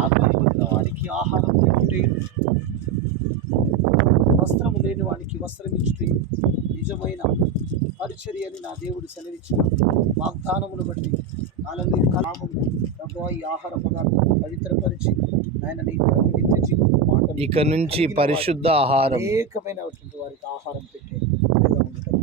ఆకలి వానికి ఆహారం పెట్టుటయు, వస్త్రము లేని వానికి వస్త్రం ఇచ్చుటయు నిజమైన పరిచర్య అని నా దేవుడు సెలవిచ్చిన వాగ్దానమును బట్టి నాలుగు నామము ప్రభువా ఈ ఆహార పదార్థం పవిత్రపరిచి ఆయన నీకు నిత్య జీవం మాట ఇక నుంచి పరిశుద్ధ ఆహారం అనేకమైనటువంటి వారికి ఆహారం పెట్టే ఉండటం,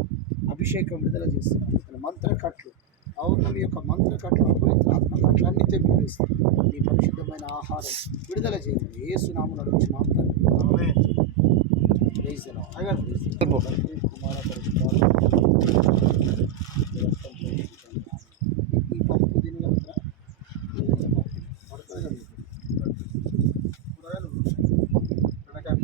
అభిషేకం విడుదల చేస్తున్నాను. ఇక్కడ మంత్రకట్లు పౌర్ణమి యొక్క మంత్రకట్లు అపవిత్రాత్మ కట్లన్నీ తెప్పివేస్తాయి. నీ పరిశుద్ధమైన ఆహారం విడుదల చేయమని యేసు నామమున అడుగుచున్నాం తండ్రి. ఈ పప్పు తినగలుగుతారా? పడుతుంది కదా కూరగాయలు బెండకాయ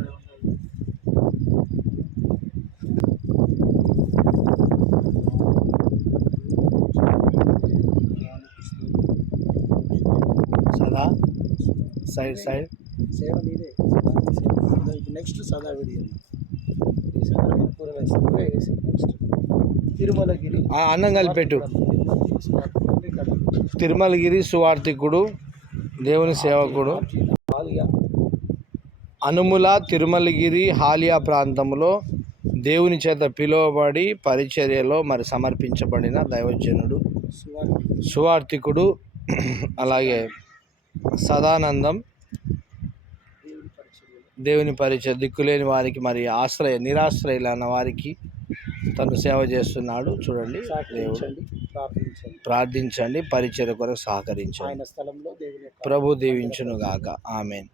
సదా సైడ్ సైడ్ సేవ నీదే. నెక్స్ట్ సదా వీడియో కూరగాయలు నెక్స్ట్ తిరుమలగిరి అన్నం కలిపెట్టు. తిరుమలగిరి సువార్థికుడు, దేవుని సేవకుడు, అనుముల తిరుమలగిరి హాలియా ప్రాంతంలో దేవుని చేత పిలువబడి పరిచర్యలో సమర్పించబడిన దైవజనుడు, సువార్థికుడు, అలాగే సదానందం దేవుని పరిచయం దిక్కులేని వారికి నిరాశ్రయులైన వారికి తను సేవ చేస్తున్నాడు. చూడండి, ప్రార్థించండి, పరిచర్య కొరకు సహకరించండి. ప్రభు దీవించును గాక. ఆమేన్.